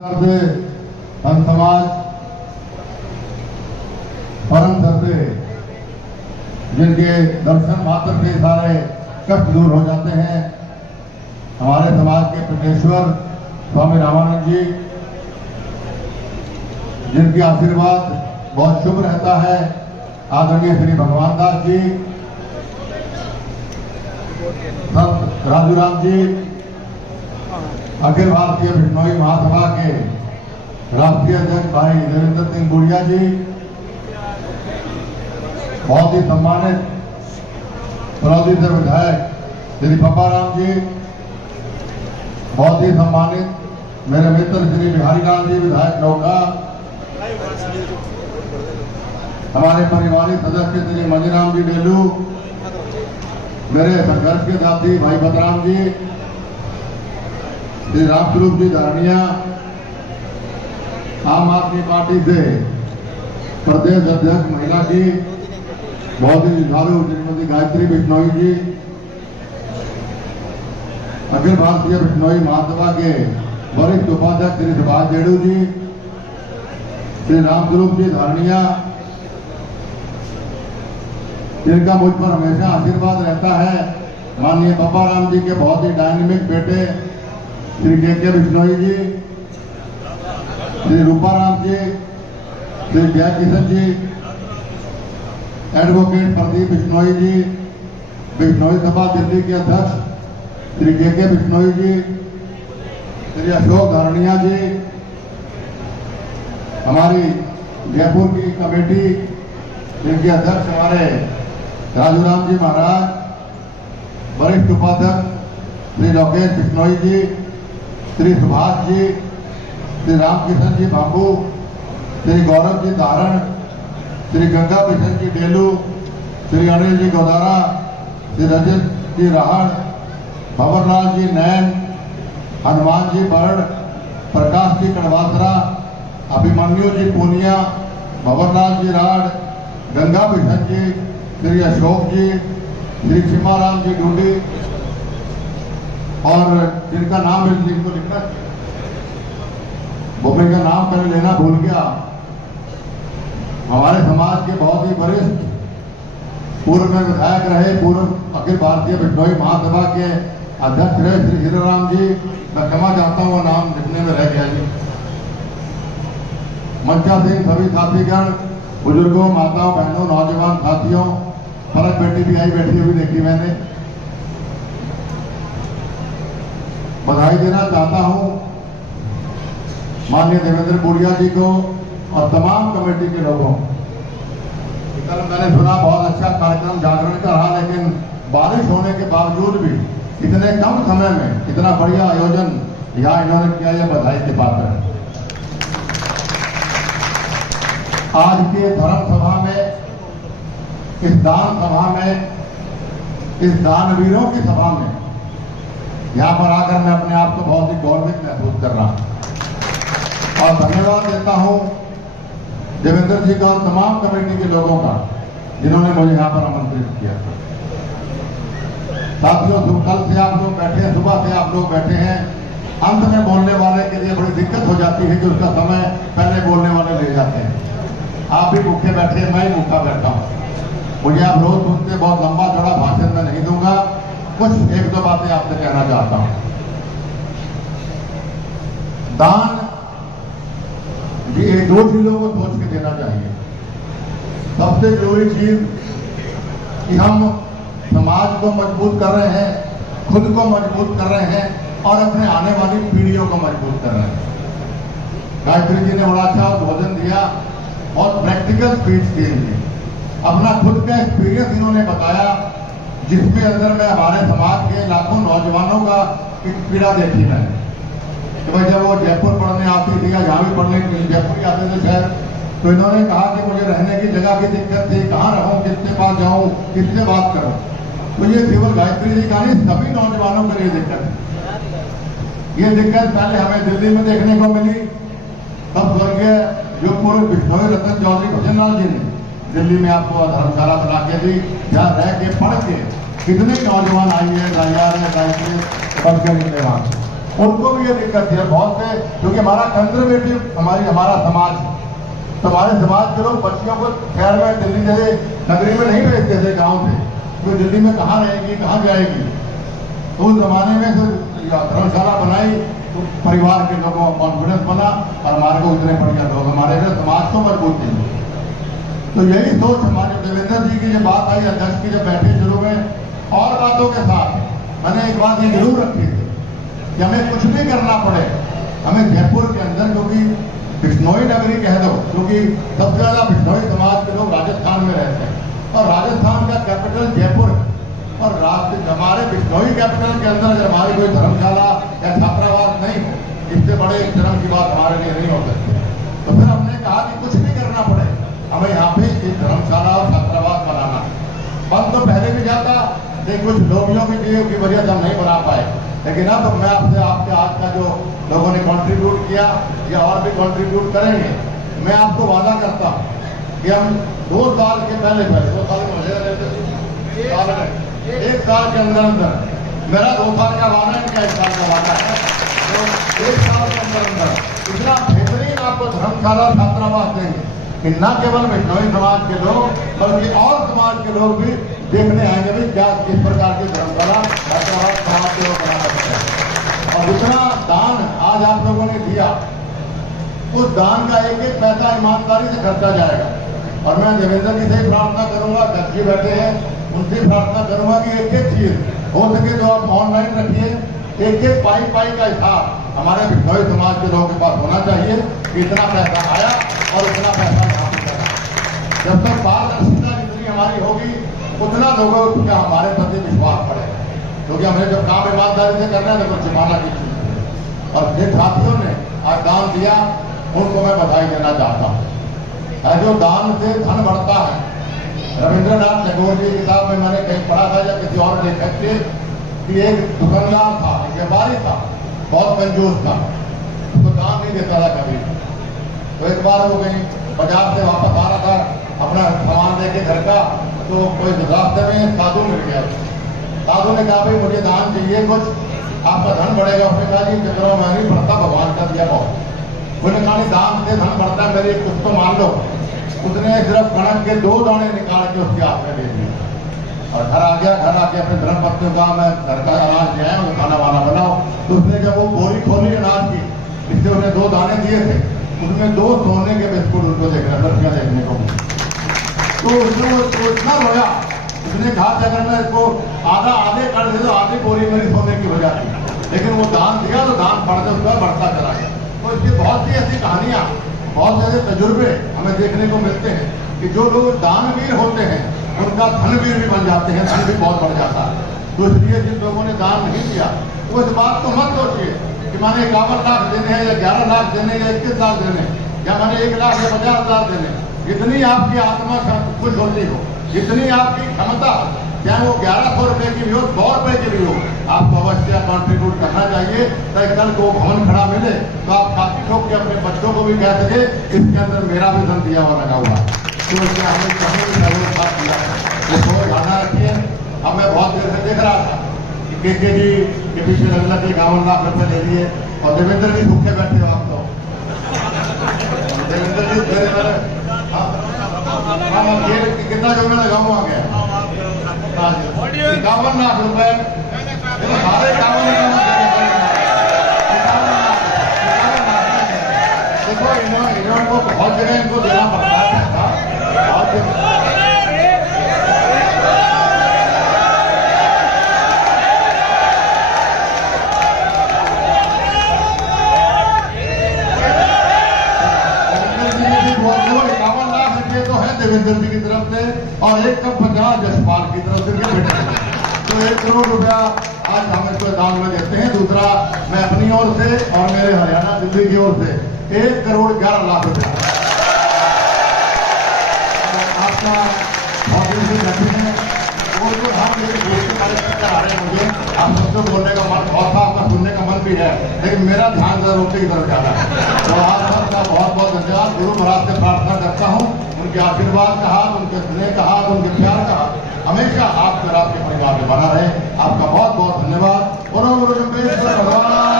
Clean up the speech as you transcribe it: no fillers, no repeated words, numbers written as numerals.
से हम समाज परम से जिनके दर्शन मात्र से सारे कष्ट दूर हो जाते हैं, हमारे समाज के प्रकेश्वर स्वामी रामानंद जी, जिनके आशीर्वाद बहुत शुभ रहता है, आदरणीय श्री भगवान दास जी, संत राजूराम जी, अखिल भारतीय बिश्नोई महासभा के राष्ट्रीय अध्यक्ष भाई देवेंद्र सिंह बुढ़िया जी, बहुत ही सम्मानित परौदी से विधायक श्री पप्पाराम जी, बहुत ही सम्मानित मेरे मित्र श्री बिहारी लाल जी विधायक नौका, हमारे पारिवारिक सदस्य श्री मंजीराम जी डेलू, मेरे संघर्ष के साथी भाई बदराम जी, श्री रामस्वरूप जी धारणिया, आम आदमी पार्टी से प्रदेश अध्यक्ष महिला जी, बहुत ही जुझारू श्रीमती गायत्री बिश्नोई जी, अखिल भारतीय बिश्नोई महासभा के वरिष्ठ उपाध्यक्ष श्री सुभाष जेडू जी, श्री रामस्वरूप जी धारणिया, जिनका मुझ पर हमेशा आशीर्वाद रहता है, माननीय पप्पाराम जी के बहुत ही डायनेमिक बेटे श्री के बिश्नोई जी, श्री रूपाराम जी, श्री जय किशन जी, एडवोकेट प्रदीप बिश्नोई जी, बिश्नोई सभा दिल्ली के अध्यक्ष श्री के बिश्नोई जी, श्री अशोक धारणिया जी, हमारी जयपुर की कमेटी जिनके अध्यक्ष हमारे राजूराम जी महाराज, वरिष्ठ उपाध्यक्ष श्री लोकेश बिश्नोई जी, श्री सुभाष जी, श्री रामकिशन जी बाबू, श्री गौरव जी धारण, श्री गंगा बिशन जी डेलू, श्री अनिल जी गोदारा, श्री रजत जी राहड़, भंवरलाल जी नैन, हनुमान जी बरड़, प्रकाश जी कड़वासरा, अभिमन्यु जी पूनिया, भंवरलाल जी राड़, गंगा बिशन जी, श्री अशोक जी, श्री सीमाराम जी डूडी, और जिनका नाम जिनको लिखना वो का नाम पहले लेना भूल गया, हमारे समाज के बहुत ही वरिष्ठ पूर्व में विधायक रहे, पूर्व अखिल भारतीय बिश्नोई महासभा के अध्यक्ष रहे श्री हीराराम जी, मैं क्षमा चाहता हूँ वो नाम लिखने में रह गया जी। मंचा सिंह, सभी साथीगण, बुजुर्गों, माताओं, बहनों, नौजवान साथियों, फलक बेटी भी आई बैठी हुई देखी मैंने, बधाई देना चाहता हूं माननीय देवेंद्र बुढ़िया जी को और तमाम कमेटी के लोगों। कल मैंने सुना बहुत अच्छा कार्यक्रम जागरण का रहा, लेकिन बारिश होने के बावजूद भी इतने कम समय में इतना बढ़िया आयोजन यहाँ इन्होंने किया, यह बधाई की बात है। आज के धर्म सभा में, इस दान सभा में, इस दानवीरों की सभा में यहाँ पर आकर मैं अपने आप को बहुत ही गौरवित महसूस कर रहा हूं और धन्यवाद देता हूं देवेंद्र जी का और तमाम कमेटी के लोगों का जिन्होंने मुझे यहाँ पर आमंत्रित किया। साथियों, कल से आप लोग बैठे हैं, सुबह से आप लोग बैठे हैं, अंत में बोलने वाले के लिए बड़ी दिक्कत हो जाती है कि उसका समय पहले बोलने वाले ले जाते हैं। आप भी भूखे बैठे हैं, मैं ही भूखा बैठा हूं। मुझे आप रोज सुनते, बहुत लंबा चौड़ा भाषण में नहीं दूंगा, कुछ एक दो बातें आपसे कहना चाहता हूं। दान ये दो चीजों को सोच के देना चाहिए। सबसे जरूरी चीज कि हम समाज को मजबूत कर रहे हैं, खुद को मजबूत कर रहे हैं और अपने आने वाली पीढ़ियों को मजबूत कर रहे हैं। गायत्री जी ने बड़ा अच्छा उद्बोधन दिया और प्रैक्टिकल स्पीच दी थी, अपना खुद का एक्सपीरियंस इन्होंने बताया, जिसके अंदर में हमारे समाज के लाखों नौजवानों का एक पीड़ा देखी मैंने कि भाई जब वो जयपुर पढ़ने आती थी या जहाँ भी पढ़ने जयपुर ही आते थे शहर, तो इन्होंने कहा कि मुझे रहने की जगह की दिक्कत थी, कहाँ रहूँ, किसके पास जाऊँ, किससे बात करूँ। तो ये केवल गायत्री जी का नहीं, सभी नौजवानों के लिए दिक्कत है। ये दिक्कत पहले हमें दिल्ली में देखने को मिली, तब स्वर्गीय जो पूर्व बिश्नोई रतन चौधरी भजनलाल जी ने दिल्ली में आपको धर्मशाला बना के दी, जहाँ रह के पढ़ के कितने नौजवान आई है, गायत्री बन के निकले वहां। उनको भी ये दिक्कत है बहुत से, क्योंकि हमारा कंजर्वेटिव हमारा समाज है। तो हमारे समाज के लोग बच्चियों को शहर में दिल्ली जैसे नगरी में नहीं भेजते थे गाँव से, तो दिल्ली में कहाँ रहेगी, कहाँ जाएगी। तो उस जमाने में धर्मशाला बनाई तो परिवार के लोगों का कॉन्फिडेंस बना और हमारे को उतने बढ़िया लोग हमारे समाज को मजबूत देंगे। तो यही सोच हमारे देवेंद्र जी की जब बात आई अध्यक्ष की, जब बैठे शुरू में और बातों के साथ मैंने एक बात ये जरूर रखी थी कि हमें कुछ भी करना पड़े, हमें जयपुर के अंदर, क्योंकि बिश्नोई नगरी कह दो, क्योंकि सबसे ज्यादा बिश्नोई समाज के लोग राजस्थान में रहते हैं और राजस्थान का कैपिटल जयपुर है। और हमारे बिश्नोई कैपिटल के अंदर अगर हमारी कोई धर्मशाला या छात्रावास नहीं हो, इससे बड़े शर्म की बात हमारे लिए नहीं हो सकती। तो फिर हमने कहा कि कुछ भी करना पड़े, हमें यहाँ पे एक धर्मशाला और छात्रावास बनाना है। बन तो पहले भी जाता, लेकिन कुछ लोबियों की वजह से हम नहीं बना पाए। लेकिन अब मैं आपसे आपके आज का जो लोगों ने कंट्रीब्यूट किया या और भी कंट्रीब्यूट करेंगे, मैं आपको वादा करता हूँ कि हम 2 साल के पहले 2 साल में 1 साल के अंदर मेरा 2 साल का वादा है, इनका 1 साल का वादा है। तो 1 साल के अंदर इतना बेहतरीन आपको धर्मशाला छात्रावास देंगे कि न केवल बिश्नोई समाज के लोग बल्कि और समाज के लोग भी देखने आएंगे भी क्या किस प्रकार की धर्मशाला छात्रावास समाज के लोग बना सकते हैं। और जितना दान आज आप लोगों ने दिया, उस दान का एक एक पैसा ईमानदारी से खर्चा जाएगा। और मैं देवेंद्र जी से ही प्रार्थना करूंगा, अध्यक्ष जी बैठे हैं, उनसे प्रार्थना करूंगा कि एक एक चीज हो सके तो आप ऑनलाइन रखिए, एक एक पाई का हिसाब हमारे बिश्नोई समाज के लोगों के पास होना चाहिए कि इतना पैसा आया और इतना पैसा यहाँ पे लगा। जब तक पारदर्शिता जितनी हमारी होगी उतना लोगों का हमारे प्रति विश्वास बढ़ेगा, क्योंकि हमने जब काम ईमानदारी से करना है तो कुछ छिपाना की चीज है। और जिन साथियों ने आज दान दिया उनको मैं बधाई देना चाहता हूँ। जो दान से धन बढ़ता है, रविंद्रनाथ टैगोर जी की किताब में मैंने कहीं पढ़ा था या किसी और लेखक से कि एक दुकानदार था, एक व्यापारी था, बहुत कंजूस था, उसको दान नहीं देता था कभी। तो एक बार वो कहीं बाजार से वापस आ रहा था अपना सामान लेके घर का, तो कोई रास्ते में साधु मिल गया। साधु ने कहा भाई मुझे दान चाहिए, कुछ आपका धन बढ़ेगा। उसने कहा जी चक्रों में नहीं बढ़ता, भगवान का दिया बहुत। उन्होंने कहा दान से धन बढ़ता है, मेरी कुछ तो मान लो। उसने सिर्फ कणक के 2 दाने निकाल के उसके हाथ में दे दिए और घर आ गया। घर आके अपने धर्मपत्नियों का मैं घर का अनाज ले आया, खाना वाना बनाओ। तो उसने जब वो बोरी खोली अनाज की, इससे उन्हें 2 दाने दिए थे, उसमें 2 सोने के बिस्कुट उनको देख रहे लड़कियां देखने को। तो उसने वो इतना रोया, उसने कहा कि अगर मैं इसको आधे कर दे तो आधी बोरी मेरी सोने की हो जाती। लेकिन वो दान दिया तो दान बढ़ते उसका बढ़ता चला गया। तो इसकी बहुत सी ऐसी कहानियां, बहुत ऐसे तजुर्बे हमें देखने को मिलते हैं कि जो लोग दानवीर होते हैं उनका धनवीर भी बन जाते हैं, धन भी बहुत बढ़ जाता है। तो इसलिए जिन लोगों ने दान नहीं किया वो इस बात को मत सोचिए कि मैंने 51 लाख देने हैं या 11 लाख देने या 21 लाख देने या मैंने 1 लाख या 50,000 देने। जितनी आपकी आत्मा खुश होती हो, जितनी आपकी क्षमता, चाहे वो 1100 रुपए की भी हो, 100 रुपए की भी हो, आपको अवश्य कंट्रीब्यूट करना चाहिए ताकि कल को भवन खड़ा मिले तो आप काफी ठोक के अपने बच्चों को भी कह सके इसके अंदर मेरा भी धन दिया हुआ लगा हुआ है। तो इसलिए हमने कहीं साथ दिया है, तो ध्यान रखिए। अब मैं बहुत देर से देख रहा था कि के जी के पीछे लगना के 51 लाख रुपए ले लिए और देवेंद्र जी भूखे बैठे हो आप। तो देवेंद्र जी कितना जो मैं लगाऊँ आ गया 51 लाख रुपए, सारे 51 देखो इन्होंने को बहुत जगह इनको देना पड़ता है बहुत जगह। देवेंद्र जी की तरफ से और 1 कप 50 जसपाल की तरफ से बेटे, तो 1 करोड़ रुपया आज हम इसको दान में देते हैं। दूसरा मैं अपनी ओर से और मेरे हरियाणा दिल्ली की ओर से 1 करोड़ 11 लाख रुपया आपका बहुत दिन से लगी है। और जो हम आ रहे हैं, मुझे आप सबसे बोलने का मन बहुत था, आपका सुनने का मन भी है, लेकिन मेरा ध्यान जरा रोटी की तरफ ज्यादा है। तो आप सबका बहुत बहुत धन्यवाद। गुरु महाराज से प्रार्थना करता हूँ उनके आशीर्वाद का हाथ, उनके स्नेह का हाथ, उनके प्यार का हाथ हमेशा आपके परिवार में बना रहे। आपका बहुत बहुत धन्यवाद। भगवान